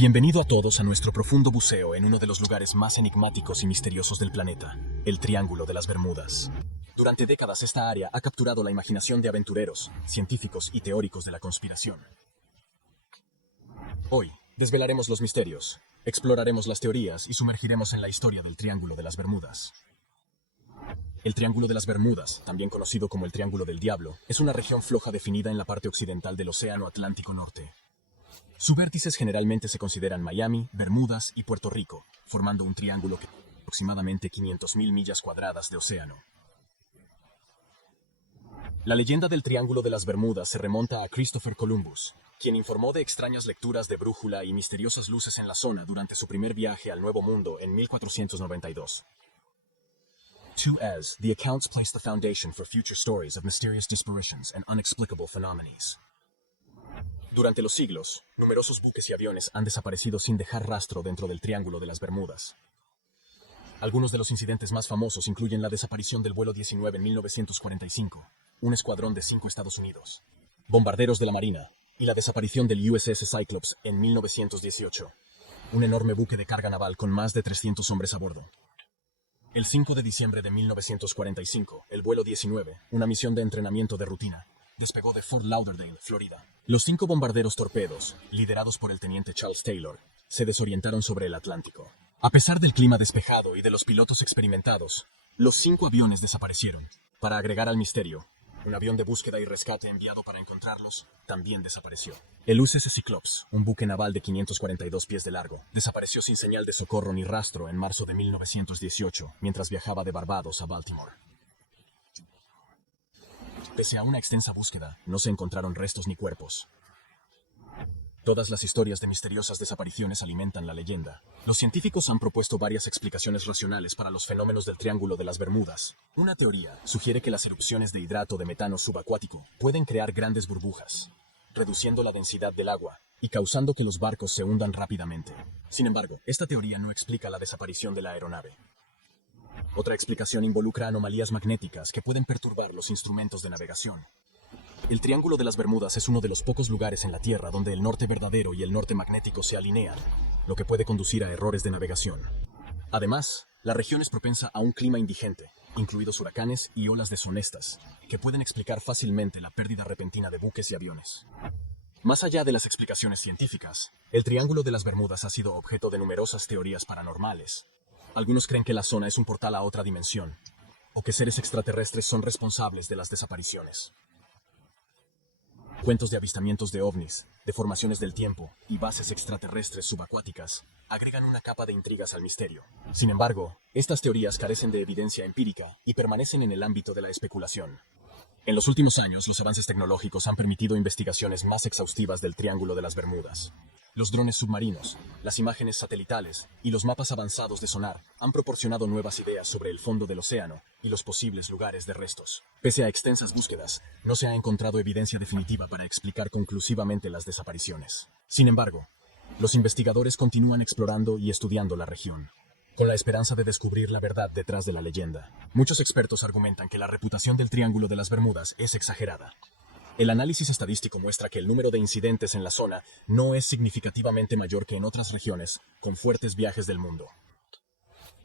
Bienvenido a todos a nuestro profundo buceo en uno de los lugares más enigmáticos y misteriosos del planeta, el Triángulo de las Bermudas. Durante décadas esta área ha capturado la imaginación de aventureros, científicos y teóricos de la conspiración. Hoy, desvelaremos los misterios, exploraremos las teorías y sumergiremos en la historia del Triángulo de las Bermudas. El Triángulo de las Bermudas, también conocido como el Triángulo del Diablo, es una región floja definida en la parte occidental del Océano Atlántico Norte. Sus vértices generalmente se consideran Miami, Bermudas y Puerto Rico, formando un triángulo que tiene aproximadamente 500.000 millas cuadradas de océano. La leyenda del Triángulo de las Bermudas se remonta a Christopher Columbus, quien informó de extrañas lecturas de brújula y misteriosas luces en la zona durante su primer viaje al Nuevo Mundo en 1492. As the accounts place the foundation for future stories of mysterious disparitions and unexplicable phenomena. Durante los siglos, numerosos buques y aviones han desaparecido sin dejar rastro dentro del Triángulo de las Bermudas. Algunos de los incidentes más famosos incluyen la desaparición del vuelo 19 en 1945, un escuadrón de 5 Estados Unidos, bombarderos de la Marina, y la desaparición del USS Cyclops en 1918, un enorme buque de carga naval con más de 300 hombres a bordo. El 5 de diciembre de 1945, el vuelo 19, una misión de entrenamiento de rutina, despegó de Fort Lauderdale, Florida. Los 5 bombarderos torpedos, liderados por el teniente Charles Taylor, se desorientaron sobre el Atlántico. A pesar del clima despejado y de los pilotos experimentados, los 5 aviones desaparecieron. Para agregar al misterio, un avión de búsqueda y rescate enviado para encontrarlos también desapareció. El USS Cyclops, un buque naval de 542 pies de largo, desapareció sin señal de socorro ni rastro en marzo de 1918, mientras viajaba de Barbados a Baltimore. Pese a una extensa búsqueda, no se encontraron restos ni cuerpos. Todas las historias de misteriosas desapariciones alimentan la leyenda. Los científicos han propuesto varias explicaciones racionales para los fenómenos del Triángulo de las Bermudas. Una teoría sugiere que las erupciones de hidrato de metano subacuático pueden crear grandes burbujas, reduciendo la densidad del agua y causando que los barcos se hundan rápidamente. Sin embargo, esta teoría no explica la desaparición de la aeronave. Otra explicación involucra anomalías magnéticas que pueden perturbar los instrumentos de navegación. El Triángulo de las Bermudas es uno de los pocos lugares en la Tierra donde el norte verdadero y el norte magnético se alinean, lo que puede conducir a errores de navegación. Además, la región es propensa a un clima indigente, incluidos huracanes y olas deshonestas, que pueden explicar fácilmente la pérdida repentina de buques y aviones. Más allá de las explicaciones científicas, el Triángulo de las Bermudas ha sido objeto de numerosas teorías paranormales. Algunos creen que la zona es un portal a otra dimensión, o que seres extraterrestres son responsables de las desapariciones. Cuentos de avistamientos de ovnis, deformaciones del tiempo y bases extraterrestres subacuáticas agregan una capa de intrigas al misterio. Sin embargo, estas teorías carecen de evidencia empírica y permanecen en el ámbito de la especulación. En los últimos años, los avances tecnológicos han permitido investigaciones más exhaustivas del Triángulo de las Bermudas. Los drones submarinos, las imágenes satelitales y los mapas avanzados de sonar han proporcionado nuevas ideas sobre el fondo del océano y los posibles lugares de restos. Pese a extensas búsquedas, no se ha encontrado evidencia definitiva para explicar conclusivamente las desapariciones. Sin embargo, los investigadores continúan explorando y estudiando la región, con la esperanza de descubrir la verdad detrás de la leyenda. Muchos expertos argumentan que la reputación del Triángulo de las Bermudas es exagerada. El análisis estadístico muestra que el número de incidentes en la zona no es significativamente mayor que en otras regiones con fuertes viajes del mundo.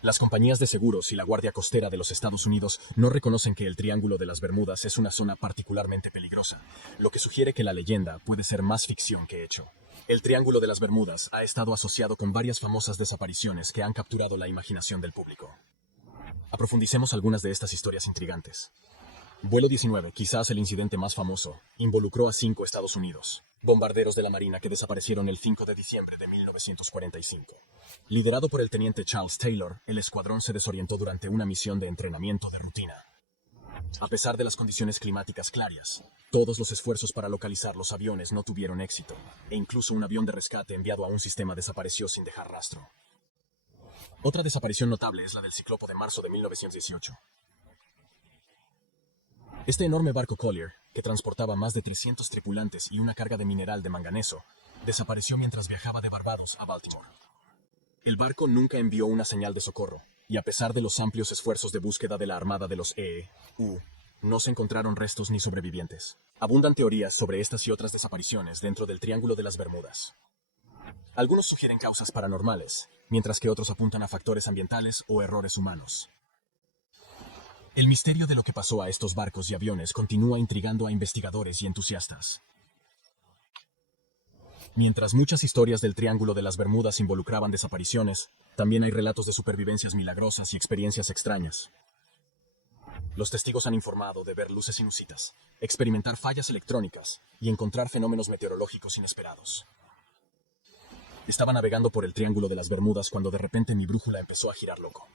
Las compañías de seguros y la Guardia Costera de los Estados Unidos no reconocen que el Triángulo de las Bermudas es una zona particularmente peligrosa, lo que sugiere que la leyenda puede ser más ficción que hecho. El Triángulo de las Bermudas ha estado asociado con varias famosas desapariciones que han capturado la imaginación del público. Aprofundicemos algunas de estas historias intrigantes. Vuelo 19, quizás el incidente más famoso, involucró a 5 Estados Unidos, bombarderos de la Marina que desaparecieron el 5 de diciembre de 1945. Liderado por el teniente Charles Taylor, el escuadrón se desorientó durante una misión de entrenamiento de rutina. A pesar de las condiciones climáticas claras, todos los esfuerzos para localizar los aviones no tuvieron éxito, e incluso un avión de rescate enviado a un sistema desapareció sin dejar rastro. Otra desaparición notable es la del Ciclopo de marzo de 1918. Este enorme barco Collier, que transportaba más de 300 tripulantes y una carga de mineral de manganeso, desapareció mientras viajaba de Barbados a Baltimore. El barco nunca envió una señal de socorro, y a pesar de los amplios esfuerzos de búsqueda de la Armada de los EU, no se encontraron restos ni sobrevivientes. Abundan teorías sobre estas y otras desapariciones dentro del Triángulo de las Bermudas. Algunos sugieren causas paranormales, mientras que otros apuntan a factores ambientales o errores humanos. El misterio de lo que pasó a estos barcos y aviones continúa intrigando a investigadores y entusiastas. Mientras muchas historias del Triángulo de las Bermudas involucraban desapariciones, también hay relatos de supervivencias milagrosas y experiencias extrañas. Los testigos han informado de ver luces inusitas, experimentar fallas electrónicas y encontrar fenómenos meteorológicos inesperados. Estaba navegando por el Triángulo de las Bermudas cuando de repente mi brújula empezó a girar loco.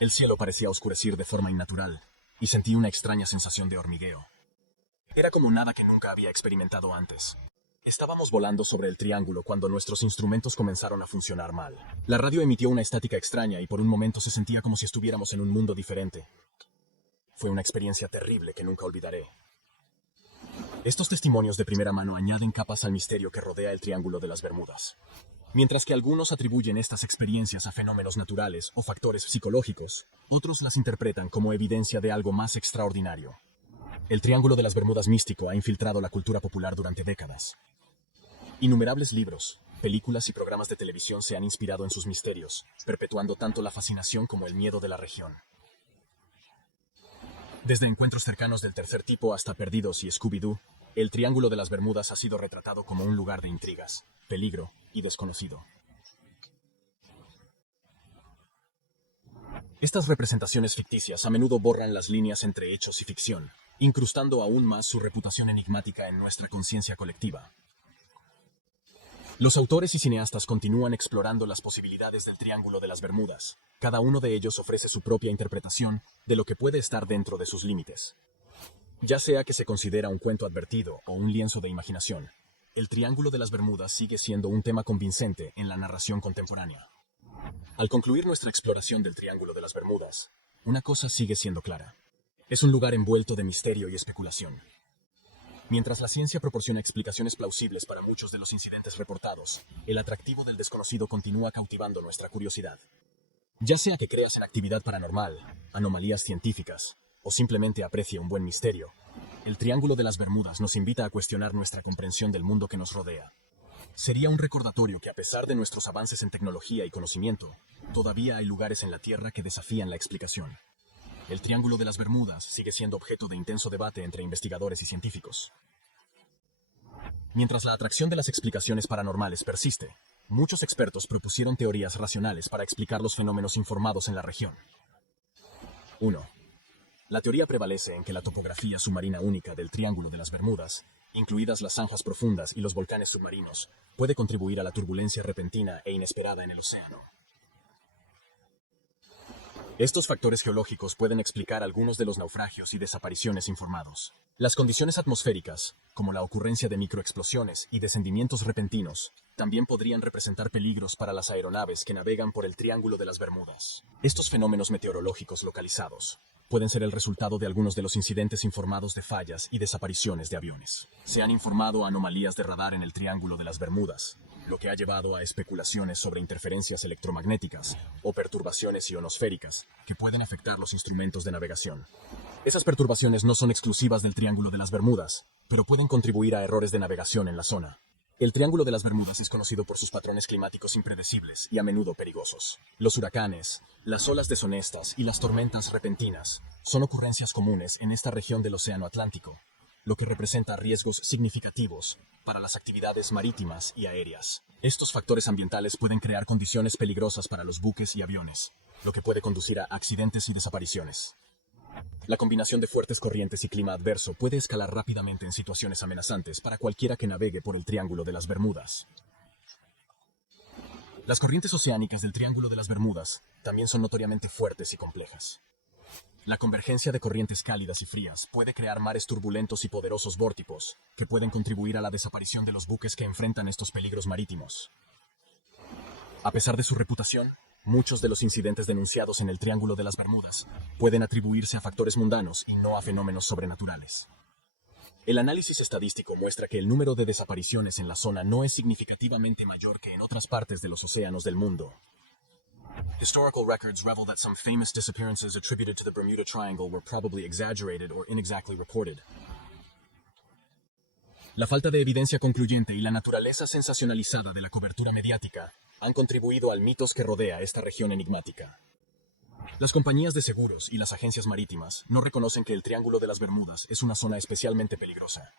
El cielo parecía oscurecer de forma innatural y sentí una extraña sensación de hormigueo. Era como nada que nunca había experimentado antes. Estábamos volando sobre el triángulo cuando nuestros instrumentos comenzaron a funcionar mal. La radio emitió una estática extraña y por un momento se sentía como si estuviéramos en un mundo diferente. Fue una experiencia terrible que nunca olvidaré. Estos testimonios de primera mano añaden capas al misterio que rodea el Triángulo de las Bermudas. Mientras que algunos atribuyen estas experiencias a fenómenos naturales o factores psicológicos, otros las interpretan como evidencia de algo más extraordinario. El Triángulo de las Bermudas místico ha infiltrado la cultura popular durante décadas. Innumerables libros, películas y programas de televisión se han inspirado en sus misterios, perpetuando tanto la fascinación como el miedo de la región. Desde encuentros cercanos del tercer tipo hasta Perdidos y Scooby-Doo, el Triángulo de las Bermudas ha sido retratado como un lugar de intrigas, peligro y desconocido. Estas representaciones ficticias a menudo borran las líneas entre hechos y ficción, incrustando aún más su reputación enigmática en nuestra conciencia colectiva. Los autores y cineastas continúan explorando las posibilidades del Triángulo de las Bermudas. Cada uno de ellos ofrece su propia interpretación de lo que puede estar dentro de sus límites. Ya sea que se considera un cuento advertido o un lienzo de imaginación, el Triángulo de las Bermudas sigue siendo un tema convincente en la narración contemporánea. Al concluir nuestra exploración del Triángulo de las Bermudas, una cosa sigue siendo clara. Es un lugar envuelto de misterio y especulación. Mientras la ciencia proporciona explicaciones plausibles para muchos de los incidentes reportados, el atractivo del desconocido continúa cautivando nuestra curiosidad. Ya sea que creas en actividad paranormal, anomalías científicas, o simplemente aprecie un buen misterio, el Triángulo de las Bermudas nos invita a cuestionar nuestra comprensión del mundo que nos rodea. Sería un recordatorio que a pesar de nuestros avances en tecnología y conocimiento, todavía hay lugares en la Tierra que desafían la explicación. El Triángulo de las Bermudas sigue siendo objeto de intenso debate entre investigadores y científicos. Mientras la atracción de las explicaciones paranormales persiste, muchos expertos propusieron teorías racionales para explicar los fenómenos informados en la región. 1. La teoría prevalece en que la topografía submarina única del Triángulo de las Bermudas, incluidas las zanjas profundas y los volcanes submarinos, puede contribuir a la turbulencia repentina e inesperada en el océano. Estos factores geológicos pueden explicar algunos de los naufragios y desapariciones informados. Las condiciones atmosféricas, como la ocurrencia de microexplosiones y descendimientos repentinos, también podrían representar peligros para las aeronaves que navegan por el Triángulo de las Bermudas. Estos fenómenos meteorológicos localizados pueden ser el resultado de algunos de los incidentes informados de fallas y desapariciones de aviones. Se han informado anomalías de radar en el Triángulo de las Bermudas, lo que ha llevado a especulaciones sobre interferencias electromagnéticas o perturbaciones ionosféricas que pueden afectar los instrumentos de navegación. Esas perturbaciones no son exclusivas del Triángulo de las Bermudas, pero pueden contribuir a errores de navegación en la zona. El Triángulo de las Bermudas es conocido por sus patrones climáticos impredecibles y a menudo peligrosos. Los huracanes, las olas deshonestas y las tormentas repentinas son ocurrencias comunes en esta región del Océano Atlántico, lo que representa riesgos significativos para las actividades marítimas y aéreas. Estos factores ambientales pueden crear condiciones peligrosas para los buques y aviones, lo que puede conducir a accidentes y desapariciones. La combinación de fuertes corrientes y clima adverso puede escalar rápidamente en situaciones amenazantes para cualquiera que navegue por el Triángulo de las Bermudas. Las corrientes oceánicas del Triángulo de las Bermudas también son notoriamente fuertes y complejas. La convergencia de corrientes cálidas y frías puede crear mares turbulentos y poderosos vórtipos, que pueden contribuir a la desaparición de los buques que enfrentan estos peligros marítimos. A pesar de su reputación, muchos de los incidentes denunciados en el Triángulo de las Bermudas pueden atribuirse a factores mundanos y no a fenómenos sobrenaturales. El análisis estadístico muestra que el número de desapariciones en la zona no es significativamente mayor que en otras partes de los océanos del mundo. Historical records reveal that some famous disappearances attributed to the Bermuda Triangle were probably exaggerated or inexactly reported. La falta de evidencia concluyente y la naturaleza sensacionalizada de la cobertura mediática han contribuido al mitos que rodea esta región enigmática. Las compañías de seguros y las agencias marítimas no reconocen que el Triángulo de las Bermudas es una zona especialmente peligrosa.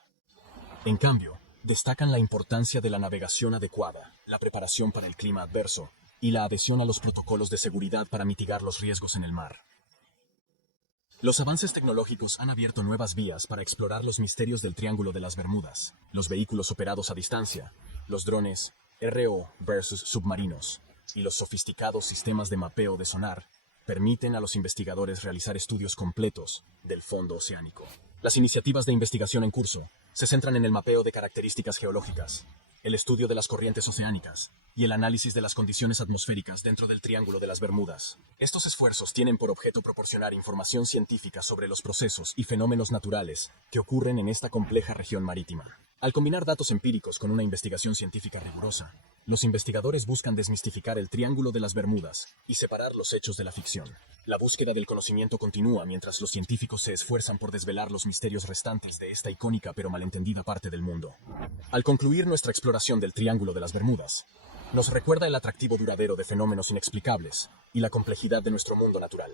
En cambio, destacan la importancia de la navegación adecuada, la preparación para el clima adverso y la adhesión a los protocolos de seguridad para mitigar los riesgos en el mar. Los avances tecnológicos han abierto nuevas vías para explorar los misterios del Triángulo de las Bermudas, los vehículos operados a distancia, los drones RO versus submarinos y los sofisticados sistemas de mapeo de sonar permiten a los investigadores realizar estudios completos del fondo oceánico. Las iniciativas de investigación en curso se centran en el mapeo de características geológicas, el estudio de las corrientes oceánicas y el análisis de las condiciones atmosféricas dentro del Triángulo de las Bermudas. Estos esfuerzos tienen por objeto proporcionar información científica sobre los procesos y fenómenos naturales que ocurren en esta compleja región marítima. Al combinar datos empíricos con una investigación científica rigurosa, los investigadores buscan desmistificar el Triángulo de las Bermudas y separar los hechos de la ficción. La búsqueda del conocimiento continúa mientras los científicos se esfuerzan por desvelar los misterios restantes de esta icónica pero malentendida parte del mundo. Al concluir nuestra exploración del Triángulo de las Bermudas, nos recuerda el atractivo duradero de fenómenos inexplicables y la complejidad de nuestro mundo natural.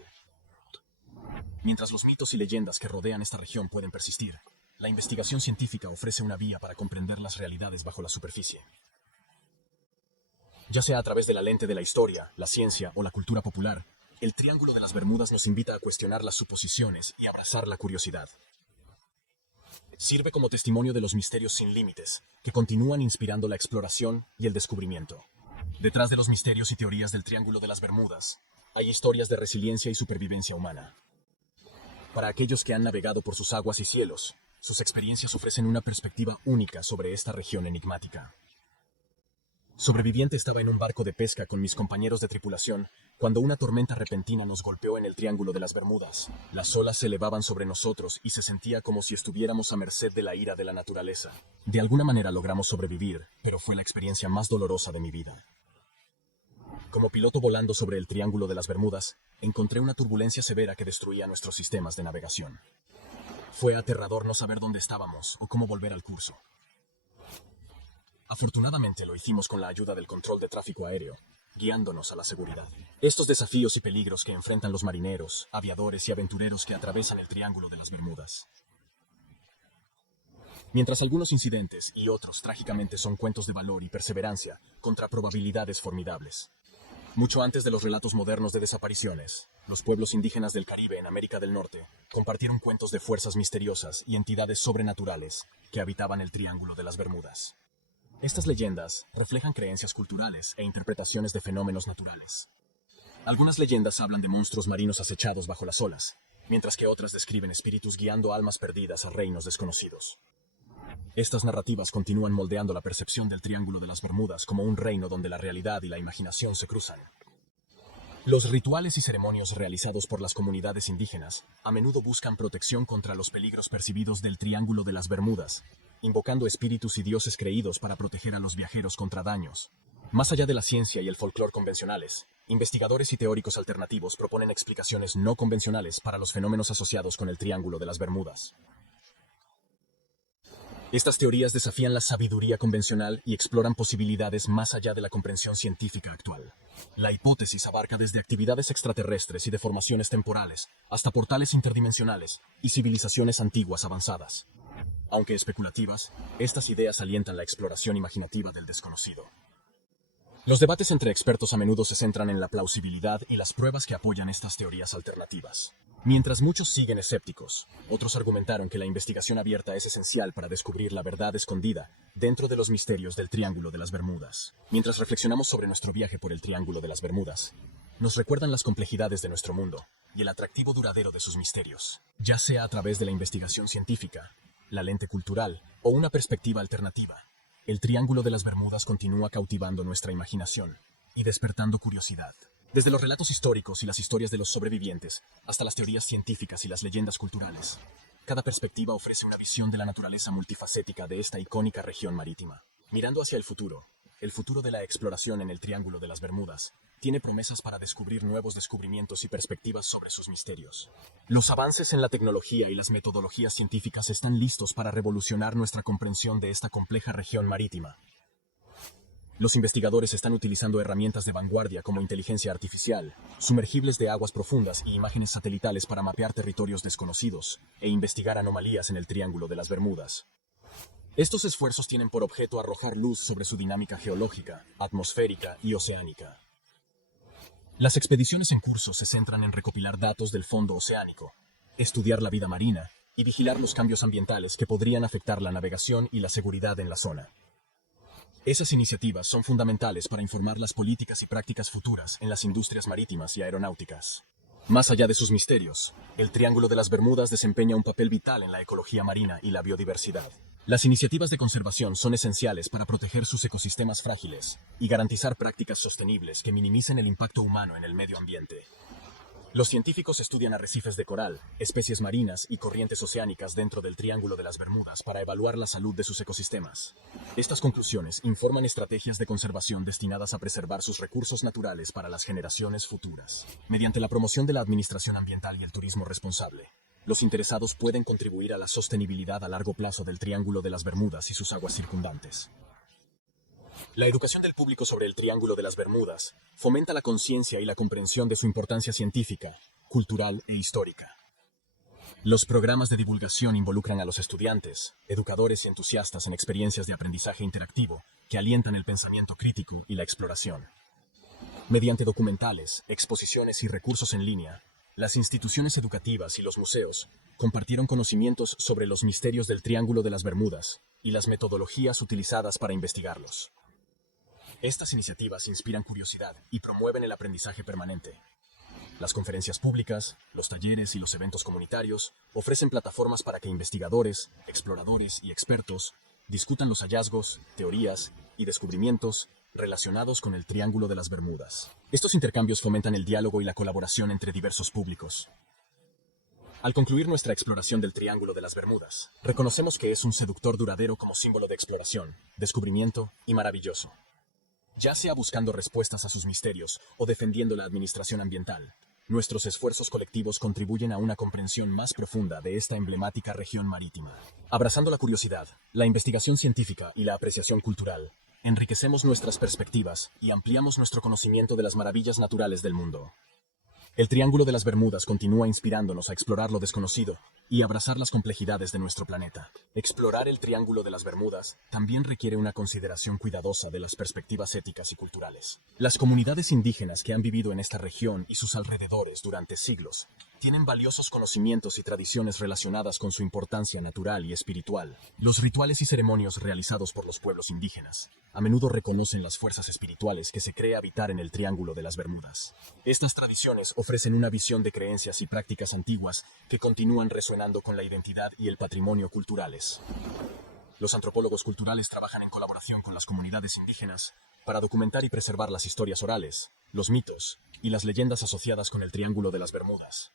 Mientras los mitos y leyendas que rodean esta región pueden persistir, la investigación científica ofrece una vía para comprender las realidades bajo la superficie. Ya sea a través de la lente de la historia, la ciencia o la cultura popular, el Triángulo de las Bermudas nos invita a cuestionar las suposiciones y abrazar la curiosidad. Sirve como testimonio de los misterios sin límites, que continúan inspirando la exploración y el descubrimiento. Detrás de los misterios y teorías del Triángulo de las Bermudas, hay historias de resiliencia y supervivencia humana. Para aquellos que han navegado por sus aguas y cielos, sus experiencias ofrecen una perspectiva única sobre esta región enigmática. Sobreviviente estaba en un barco de pesca con mis compañeros de tripulación cuando una tormenta repentina nos golpeó en el Triángulo de las Bermudas. Las olas se elevaban sobre nosotros y se sentía como si estuviéramos a merced de la ira de la naturaleza. De alguna manera logramos sobrevivir, pero fue la experiencia más dolorosa de mi vida. Como piloto volando sobre el Triángulo de las Bermudas, encontré una turbulencia severa que destruía nuestros sistemas de navegación. Fue aterrador no saber dónde estábamos o cómo volver al curso. Afortunadamente lo hicimos con la ayuda del control de tráfico aéreo, guiándonos a la seguridad. Estos desafíos y peligros que enfrentan los marineros, aviadores y aventureros que atravesan el Triángulo de las Bermudas. Mientras algunos incidentes y otros trágicamente son cuentos de valor y perseverancia contra probabilidades formidables. Mucho antes de los relatos modernos de desapariciones, los pueblos indígenas del Caribe en América del Norte compartieron cuentos de fuerzas misteriosas y entidades sobrenaturales que habitaban el Triángulo de las Bermudas. Estas leyendas reflejan creencias culturales e interpretaciones de fenómenos naturales. Algunas leyendas hablan de monstruos marinos acechados bajo las olas, mientras que otras describen espíritus guiando almas perdidas a reinos desconocidos. Estas narrativas continúan moldeando la percepción del Triángulo de las Bermudas como un reino donde la realidad y la imaginación se cruzan. Los rituales y ceremonios realizados por las comunidades indígenas a menudo buscan protección contra los peligros percibidos del Triángulo de las Bermudas, invocando espíritus y dioses creídos para proteger a los viajeros contra daños. Más allá de la ciencia y el folclore convencionales, investigadores y teóricos alternativos proponen explicaciones no convencionales para los fenómenos asociados con el Triángulo de las Bermudas. Estas teorías desafían la sabiduría convencional y exploran posibilidades más allá de la comprensión científica actual. La hipótesis abarca desde actividades extraterrestres y deformaciones temporales hasta portales interdimensionales y civilizaciones antiguas avanzadas. Aunque especulativas, estas ideas alientan la exploración imaginativa del desconocido. Los debates entre expertos a menudo se centran en la plausibilidad y las pruebas que apoyan estas teorías alternativas. Mientras muchos siguen escépticos, otros argumentaron que la investigación abierta es esencial para descubrir la verdad escondida dentro de los misterios del Triángulo de las Bermudas. Mientras reflexionamos sobre nuestro viaje por el Triángulo de las Bermudas, nos recuerdan las complejidades de nuestro mundo y el atractivo duradero de sus misterios, ya sea a través de la investigación científica, la lente cultural o una perspectiva alternativa. El Triángulo de las Bermudas continúa cautivando nuestra imaginación y despertando curiosidad. Desde los relatos históricos y las historias de los sobrevivientes hasta las teorías científicas y las leyendas culturales, cada perspectiva ofrece una visión de la naturaleza multifacética de esta icónica región marítima. Mirando hacia el futuro de la exploración en el Triángulo de las Bermudas tiene promesas para descubrir nuevos descubrimientos y perspectivas sobre sus misterios. Los avances en la tecnología y las metodologías científicas están listos para revolucionar nuestra comprensión de esta compleja región marítima. Los investigadores están utilizando herramientas de vanguardia como inteligencia artificial, sumergibles de aguas profundas y imágenes satelitales para mapear territorios desconocidos e investigar anomalías en el Triángulo de las Bermudas. Estos esfuerzos tienen por objeto arrojar luz sobre su dinámica geológica, atmosférica y oceánica. Las expediciones en curso se centran en recopilar datos del fondo oceánico, estudiar la vida marina y vigilar los cambios ambientales que podrían afectar la navegación y la seguridad en la zona. Esas iniciativas son fundamentales para informar las políticas y prácticas futuras en las industrias marítimas y aeronáuticas. Más allá de sus misterios, el Triángulo de las Bermudas desempeña un papel vital en la ecología marina y la biodiversidad. Las iniciativas de conservación son esenciales para proteger sus ecosistemas frágiles y garantizar prácticas sostenibles que minimicen el impacto humano en el medio ambiente. Los científicos estudian arrecifes de coral, especies marinas y corrientes oceánicas dentro del Triángulo de las Bermudas para evaluar la salud de sus ecosistemas. Estas conclusiones informan estrategias de conservación destinadas a preservar sus recursos naturales para las generaciones futuras. Mediante la promoción de la administración ambiental y el turismo responsable, los interesados pueden contribuir a la sostenibilidad a largo plazo del Triángulo de las Bermudas y sus aguas circundantes. La educación del público sobre el Triángulo de las Bermudas fomenta la conciencia y la comprensión de su importancia científica, cultural e histórica. Los programas de divulgación involucran a los estudiantes, educadores y entusiastas en experiencias de aprendizaje interactivo que alientan el pensamiento crítico y la exploración. Mediante documentales, exposiciones y recursos en línea, las instituciones educativas y los museos compartieron conocimientos sobre los misterios del Triángulo de las Bermudas y las metodologías utilizadas para investigarlos. Estas iniciativas inspiran curiosidad y promueven el aprendizaje permanente. Las conferencias públicas, los talleres y los eventos comunitarios ofrecen plataformas para que investigadores, exploradores y expertos discutan los hallazgos, teorías y descubrimientos relacionados con el Triángulo de las Bermudas. Estos intercambios fomentan el diálogo y la colaboración entre diversos públicos. Al concluir nuestra exploración del Triángulo de las Bermudas, reconocemos que es un seductor duradero como símbolo de exploración, descubrimiento y maravilloso. Ya sea buscando respuestas a sus misterios o defendiendo la administración ambiental, nuestros esfuerzos colectivos contribuyen a una comprensión más profunda de esta emblemática región marítima. Abrazando la curiosidad, la investigación científica y la apreciación cultural, enriquecemos nuestras perspectivas y ampliamos nuestro conocimiento de las maravillas naturales del mundo. El Triángulo de las Bermudas continúa inspirándonos a explorar lo desconocido y abrazar las complejidades de nuestro planeta. Explorar el Triángulo de las Bermudas también requiere una consideración cuidadosa de las perspectivas éticas y culturales. Las comunidades indígenas que han vivido en esta región y sus alrededores durante siglos tienen valiosos conocimientos y tradiciones relacionadas con su importancia natural y espiritual. Los rituales y ceremonios realizados por los pueblos indígenas a menudo reconocen las fuerzas espirituales que se cree habitar en el Triángulo de las Bermudas. Estas tradiciones ofrecen una visión de creencias y prácticas antiguas que continúan resonando con la identidad y el patrimonio culturales. Los antropólogos culturales trabajan en colaboración con las comunidades indígenas para documentar y preservar las historias orales, los mitos y las leyendas asociadas con el Triángulo de las Bermudas.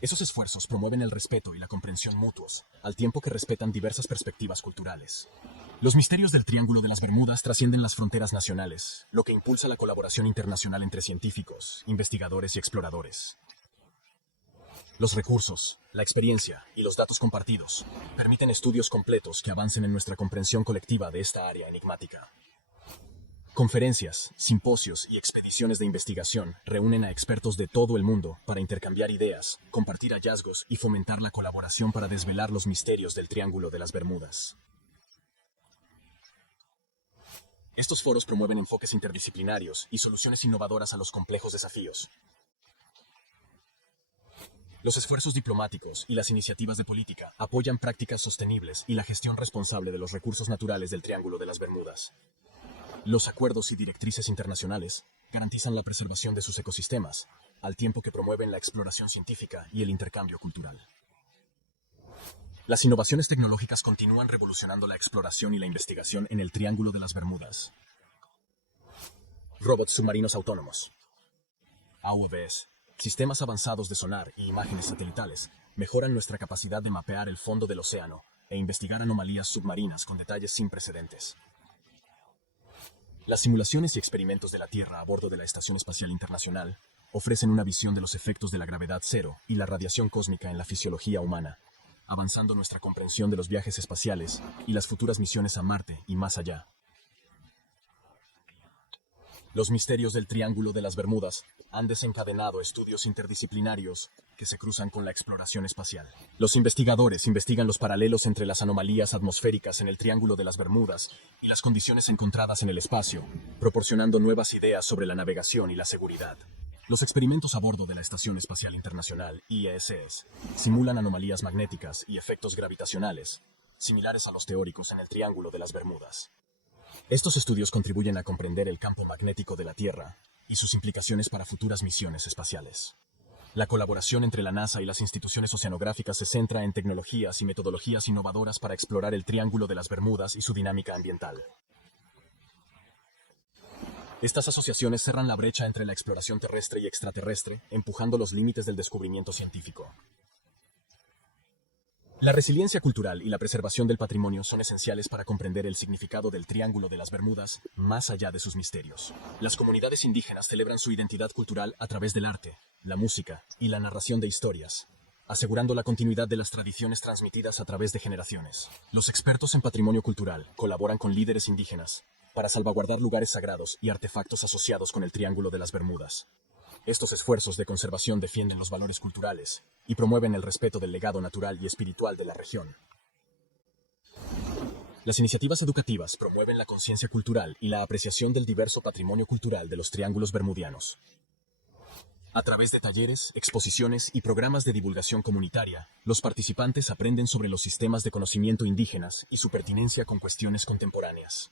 Esos esfuerzos promueven el respeto y la comprensión mutuos, al tiempo que respetan diversas perspectivas culturales. Los misterios del Triángulo de las Bermudas trascienden las fronteras nacionales, lo que impulsa la colaboración internacional entre científicos, investigadores y exploradores. Los recursos, la experiencia y los datos compartidos permiten estudios completos que avancen en nuestra comprensión colectiva de esta área enigmática. Conferencias, simposios y expediciones de investigación reúnen a expertos de todo el mundo para intercambiar ideas, compartir hallazgos y fomentar la colaboración para desvelar los misterios del Triángulo de las Bermudas. Estos foros promueven enfoques interdisciplinarios y soluciones innovadoras a los complejos desafíos. Los esfuerzos diplomáticos y las iniciativas de política apoyan prácticas sostenibles y la gestión responsable de los recursos naturales del Triángulo de las Bermudas. Los acuerdos y directrices internacionales garantizan la preservación de sus ecosistemas, al tiempo que promueven la exploración científica y el intercambio cultural. Las innovaciones tecnológicas continúan revolucionando la exploración y la investigación en el Triángulo de las Bermudas. Robots submarinos autónomos, AUVs, sistemas avanzados de sonar y imágenes satelitales mejoran nuestra capacidad de mapear el fondo del océano e investigar anomalías submarinas con detalles sin precedentes. Las simulaciones y experimentos de la Tierra a bordo de la Estación Espacial Internacional ofrecen una visión de los efectos de la gravedad cero y la radiación cósmica en la fisiología humana, avanzando nuestra comprensión de los viajes espaciales y las futuras misiones a Marte y más allá. Los misterios del Triángulo de las Bermudas han desencadenado estudios interdisciplinarios que se cruzan con la exploración espacial. Los investigadores investigan los paralelos entre las anomalías atmosféricas en el Triángulo de las Bermudas y las condiciones encontradas en el espacio, proporcionando nuevas ideas sobre la navegación y la seguridad. Los experimentos a bordo de la Estación Espacial Internacional, ISS, simulan anomalías magnéticas y efectos gravitacionales, similares a los teóricos en el Triángulo de las Bermudas. Estos estudios contribuyen a comprender el campo magnético de la Tierra y sus implicaciones para futuras misiones espaciales. La colaboración entre la NASA y las instituciones oceanográficas se centra en tecnologías y metodologías innovadoras para explorar el Triángulo de las Bermudas y su dinámica ambiental. Estas asociaciones cerran la brecha entre la exploración terrestre y extraterrestre, empujando los límites del descubrimiento científico. La resiliencia cultural y la preservación del patrimonio son esenciales para comprender el significado del Triángulo de las Bermudas más allá de sus misterios. Las comunidades indígenas celebran su identidad cultural a través del arte, la música y la narración de historias, asegurando la continuidad de las tradiciones transmitidas a través de generaciones. Los expertos en patrimonio cultural colaboran con líderes indígenas para salvaguardar lugares sagrados y artefactos asociados con el Triángulo de las Bermudas. Estos esfuerzos de conservación defienden los valores culturales y promueven el respeto del legado natural y espiritual de la región. Las iniciativas educativas promueven la conciencia cultural y la apreciación del diverso patrimonio cultural de los triángulos bermudianos. A través de talleres, exposiciones y programas de divulgación comunitaria, los participantes aprenden sobre los sistemas de conocimiento indígenas y su pertinencia con cuestiones contemporáneas.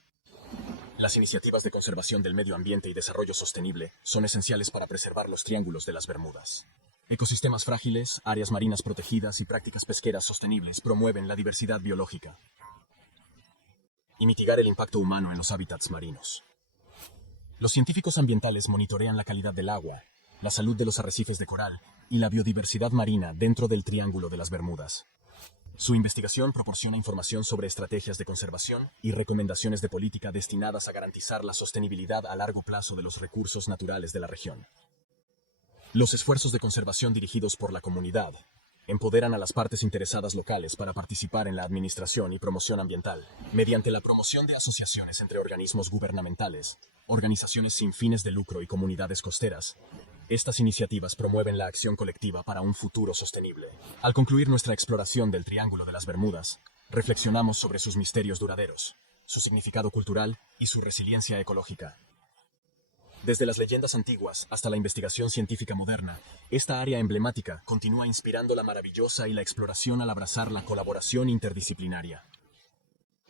Las iniciativas de conservación del medio ambiente y desarrollo sostenible son esenciales para preservar los triángulos de las Bermudas. Ecosistemas frágiles, áreas marinas protegidas y prácticas pesqueras sostenibles promueven la diversidad biológica y mitigar el impacto humano en los hábitats marinos. Los científicos ambientales monitorean la calidad del agua, la salud de los arrecifes de coral y la biodiversidad marina dentro del Triángulo de las Bermudas. Su investigación proporciona información sobre estrategias de conservación y recomendaciones de política destinadas a garantizar la sostenibilidad a largo plazo de los recursos naturales de la región. Los esfuerzos de conservación dirigidos por la comunidad empoderan a las partes interesadas locales para participar en la administración y promoción ambiental, mediante la promoción de asociaciones entre organismos gubernamentales, organizaciones sin fines de lucro y comunidades costeras. Estas iniciativas promueven la acción colectiva para un futuro sostenible. Al concluir nuestra exploración del Triángulo de las Bermudas, reflexionamos sobre sus misterios duraderos, su significado cultural y su resiliencia ecológica. Desde las leyendas antiguas hasta la investigación científica moderna, esta área emblemática continúa inspirando la maravillosa y la exploración al abrazar la colaboración interdisciplinaria,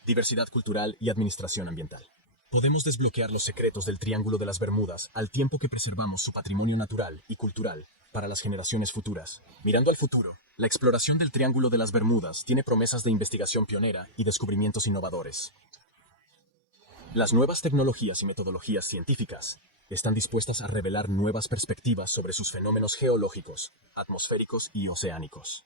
diversidad cultural y administración ambiental. Podemos desbloquear los secretos del Triángulo de las Bermudas al tiempo que preservamos su patrimonio natural y cultural para las generaciones futuras. Mirando al futuro, la exploración del Triángulo de las Bermudas tiene promesas de investigación pionera y descubrimientos innovadores. Las nuevas tecnologías y metodologías científicas están dispuestas a revelar nuevas perspectivas sobre sus fenómenos geológicos, atmosféricos y oceánicos.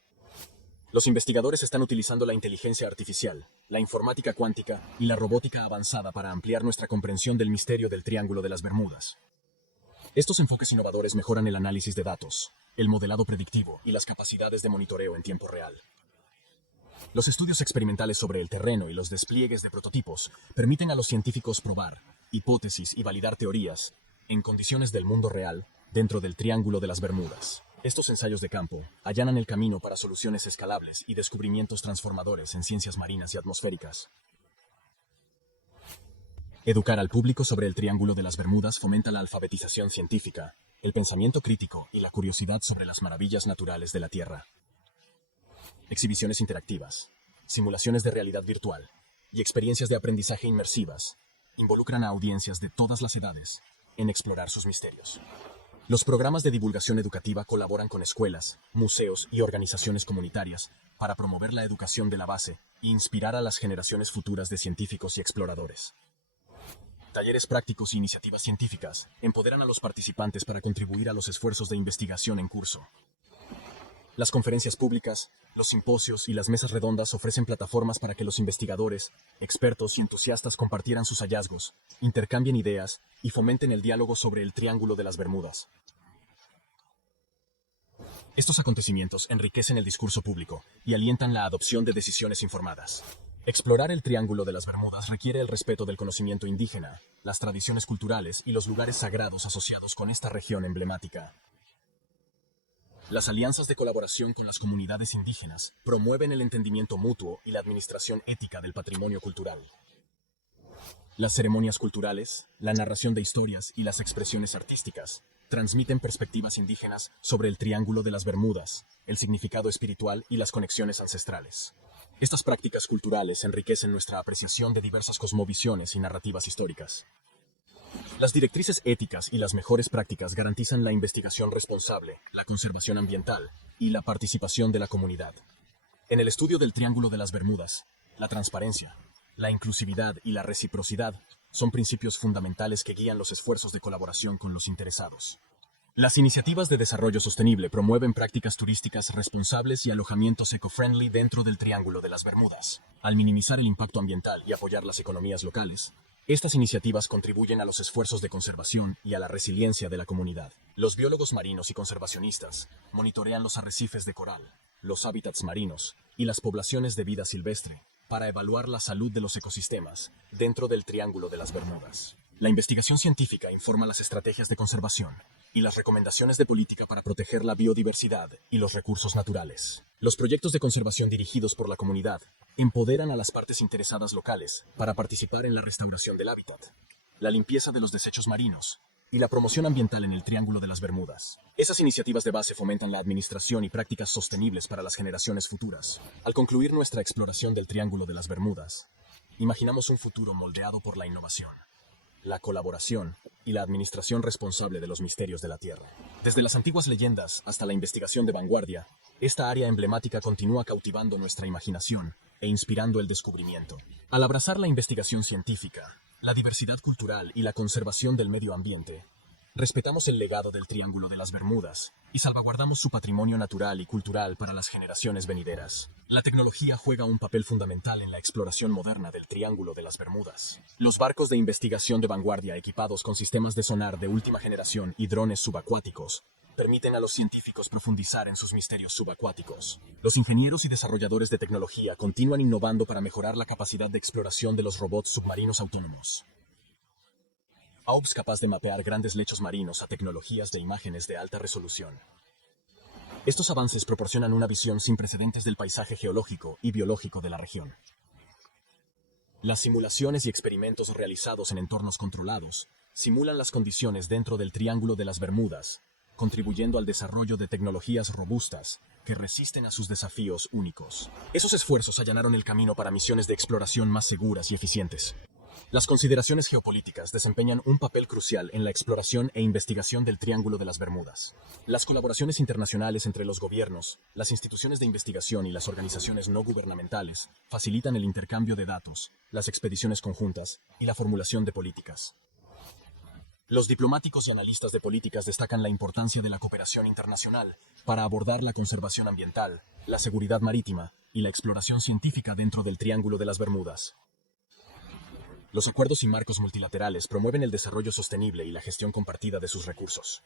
Los investigadores están utilizando la inteligencia artificial, la informática cuántica y la robótica avanzada para ampliar nuestra comprensión del misterio del Triángulo de las Bermudas. Estos enfoques innovadores mejoran el análisis de datos, el modelado predictivo y las capacidades de monitoreo en tiempo real. Los estudios experimentales sobre el terreno y los despliegues de prototipos permiten a los científicos probar hipótesis y validar teorías en condiciones del mundo real dentro del Triángulo de las Bermudas. Estos ensayos de campo allanan el camino para soluciones escalables y descubrimientos transformadores en ciencias marinas y atmosféricas. Educar al público sobre el Triángulo de las Bermudas fomenta la alfabetización científica, el pensamiento crítico y la curiosidad sobre las maravillas naturales de la Tierra. Exhibiciones interactivas, simulaciones de realidad virtual y experiencias de aprendizaje inmersivas involucran a audiencias de todas las edades en explorar sus misterios. Los programas de divulgación educativa colaboran con escuelas, museos y organizaciones comunitarias para promover la educación de la base e inspirar a las generaciones futuras de científicos y exploradores. Talleres prácticos e iniciativas científicas empoderan a los participantes para contribuir a los esfuerzos de investigación en curso. Las conferencias públicas, los simposios y las mesas redondas ofrecen plataformas para que los investigadores, expertos y entusiastas compartieran sus hallazgos, intercambien ideas y fomenten el diálogo sobre el Triángulo de las Bermudas. Estos acontecimientos enriquecen el discurso público y alientan la adopción de decisiones informadas. Explorar el Triángulo de las Bermudas requiere el respeto del conocimiento indígena, las tradiciones culturales y los lugares sagrados asociados con esta región emblemática. Las alianzas de colaboración con las comunidades indígenas promueven el entendimiento mutuo y la administración ética del patrimonio cultural. Las ceremonias culturales, la narración de historias y las expresiones artísticas transmiten perspectivas indígenas sobre el Triángulo de las Bermudas, el significado espiritual y las conexiones ancestrales. Estas prácticas culturales enriquecen nuestra apreciación de diversas cosmovisiones y narrativas históricas. Las directrices éticas y las mejores prácticas garantizan la investigación responsable, la conservación ambiental y la participación de la comunidad. En el estudio del Triángulo de las Bermudas, la transparencia, la inclusividad y la reciprocidad son principios fundamentales que guían los esfuerzos de colaboración con los interesados. Las iniciativas de desarrollo sostenible promueven prácticas turísticas responsables y alojamientos eco-friendly dentro del Triángulo de las Bermudas. Al minimizar el impacto ambiental y apoyar las economías locales, estas iniciativas contribuyen a los esfuerzos de conservación y a la resiliencia de la comunidad. Los biólogos marinos y conservacionistas monitorean los arrecifes de coral, los hábitats marinos y las poblaciones de vida silvestre para evaluar la salud de los ecosistemas dentro del Triángulo de las Bermudas. La investigación científica informa las estrategias de conservación y las recomendaciones de política para proteger la biodiversidad y los recursos naturales. Los proyectos de conservación dirigidos por la comunidad empoderan a las partes interesadas locales para participar en la restauración del hábitat, la limpieza de los desechos marinos y la promoción ambiental en el Triángulo de las Bermudas. Esas iniciativas de base fomentan la administración y prácticas sostenibles para las generaciones futuras. Al concluir nuestra exploración del Triángulo de las Bermudas, imaginamos un futuro moldeado por la innovación, la colaboración y la administración responsable de los misterios de la Tierra. Desde las antiguas leyendas hasta la investigación de vanguardia, esta área emblemática continúa cautivando nuestra imaginación e inspirando el descubrimiento. Al abrazar la investigación científica, la diversidad cultural y la conservación del medio ambiente, respetamos el legado del Triángulo de las Bermudas y salvaguardamos su patrimonio natural y cultural para las generaciones venideras. La tecnología juega un papel fundamental en la exploración moderna del Triángulo de las Bermudas. Los barcos de investigación de vanguardia equipados con sistemas de sonar de última generación y drones subacuáticos permiten a los científicos profundizar en sus misterios subacuáticos. Los ingenieros y desarrolladores de tecnología continúan innovando para mejorar la capacidad de exploración de los robots submarinos autónomos. AUPS capaz de mapear grandes lechos marinos a tecnologías de imágenes de alta resolución. Estos avances proporcionan una visión sin precedentes del paisaje geológico y biológico de la región. Las simulaciones y experimentos realizados en entornos controlados simulan las condiciones dentro del Triángulo de las Bermudas, contribuyendo al desarrollo de tecnologías robustas que resisten a sus desafíos únicos. Esos esfuerzos allanaron el camino para misiones de exploración más seguras y eficientes. Las consideraciones geopolíticas desempeñan un papel crucial en la exploración e investigación del Triángulo de las Bermudas. Las colaboraciones internacionales entre los gobiernos, las instituciones de investigación y las organizaciones no gubernamentales facilitan el intercambio de datos, las expediciones conjuntas y la formulación de políticas. Los diplomáticos y analistas de políticas destacan la importancia de la cooperación internacional para abordar la conservación ambiental, la seguridad marítima y la exploración científica dentro del Triángulo de las Bermudas. Los acuerdos y marcos multilaterales promueven el desarrollo sostenible y la gestión compartida de sus recursos.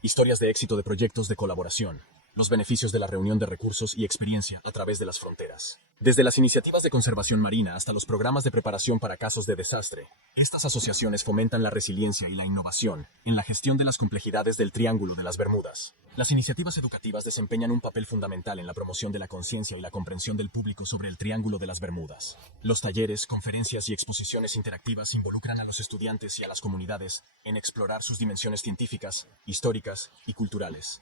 Historias de éxito de proyectos de colaboración, los beneficios de la reunión de recursos y experiencia a través de las fronteras. Desde las iniciativas de conservación marina hasta los programas de preparación para casos de desastre, estas asociaciones fomentan la resiliencia y la innovación en la gestión de las complejidades del Triángulo de las Bermudas. Las iniciativas educativas desempeñan un papel fundamental en la promoción de la conciencia y la comprensión del público sobre el Triángulo de las Bermudas. Los talleres, conferencias y exposiciones interactivas involucran a los estudiantes y a las comunidades en explorar sus dimensiones científicas, históricas y culturales.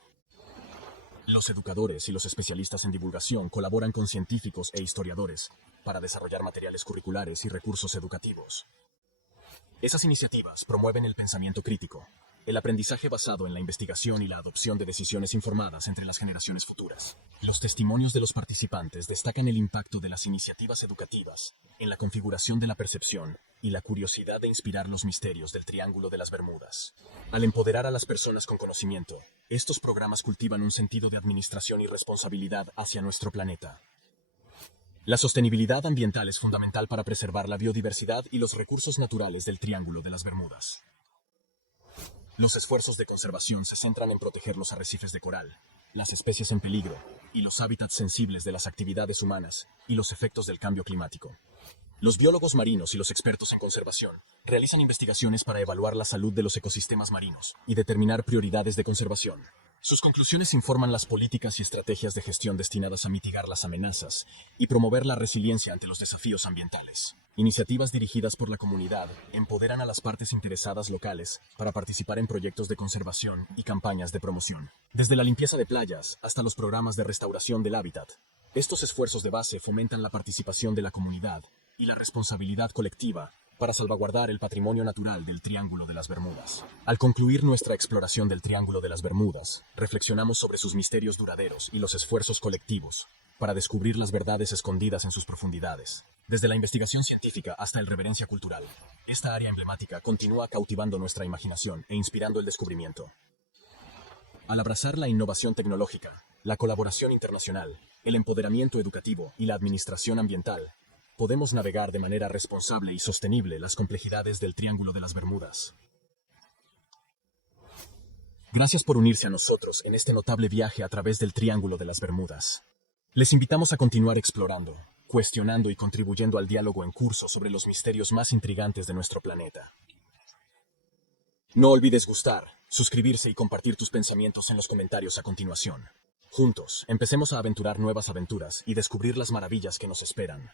Los educadores y los especialistas en divulgación colaboran con científicos e historiadores para desarrollar materiales curriculares y recursos educativos. Esas iniciativas promueven el pensamiento crítico, el aprendizaje basado en la investigación y la adopción de decisiones informadas entre las generaciones futuras. Los testimonios de los participantes destacan el impacto de las iniciativas educativas en la configuración de la percepción y la curiosidad de inspirar los misterios del Triángulo de las Bermudas. Al empoderar a las personas con conocimiento, estos programas cultivan un sentido de administración y responsabilidad hacia nuestro planeta. La sostenibilidad ambiental es fundamental para preservar la biodiversidad y los recursos naturales del Triángulo de las Bermudas. Los esfuerzos de conservación se centran en proteger los arrecifes de coral, las especies en peligro y los hábitats sensibles de las actividades humanas y los efectos del cambio climático. Los biólogos marinos y los expertos en conservación realizan investigaciones para evaluar la salud de los ecosistemas marinos y determinar prioridades de conservación. Sus conclusiones informan las políticas y estrategias de gestión destinadas a mitigar las amenazas y promover la resiliencia ante los desafíos ambientales. Iniciativas dirigidas por la comunidad empoderan a las partes interesadas locales para participar en proyectos de conservación y campañas de promoción. Desde la limpieza de playas hasta los programas de restauración del hábitat, estos esfuerzos de base fomentan la participación de la comunidad y la responsabilidad colectiva para salvaguardar el patrimonio natural del Triángulo de las Bermudas. Al concluir nuestra exploración del Triángulo de las Bermudas, reflexionamos sobre sus misterios duraderos y los esfuerzos colectivos para descubrir las verdades escondidas en sus profundidades. Desde la investigación científica hasta la reverencia cultural, esta área emblemática continúa cautivando nuestra imaginación e inspirando el descubrimiento. Al abrazar la innovación tecnológica, la colaboración internacional, el empoderamiento educativo y la administración ambiental, podemos navegar de manera responsable y sostenible las complejidades del Triángulo de las Bermudas. Gracias por unirse a nosotros en este notable viaje a través del Triángulo de las Bermudas. Les invitamos a continuar explorando, cuestionando y contribuyendo al diálogo en curso sobre los misterios más intrigantes de nuestro planeta. No olvides gustar, suscribirse y compartir tus pensamientos en los comentarios a continuación. Juntos, empecemos a aventurar nuevas aventuras y descubrir las maravillas que nos esperan.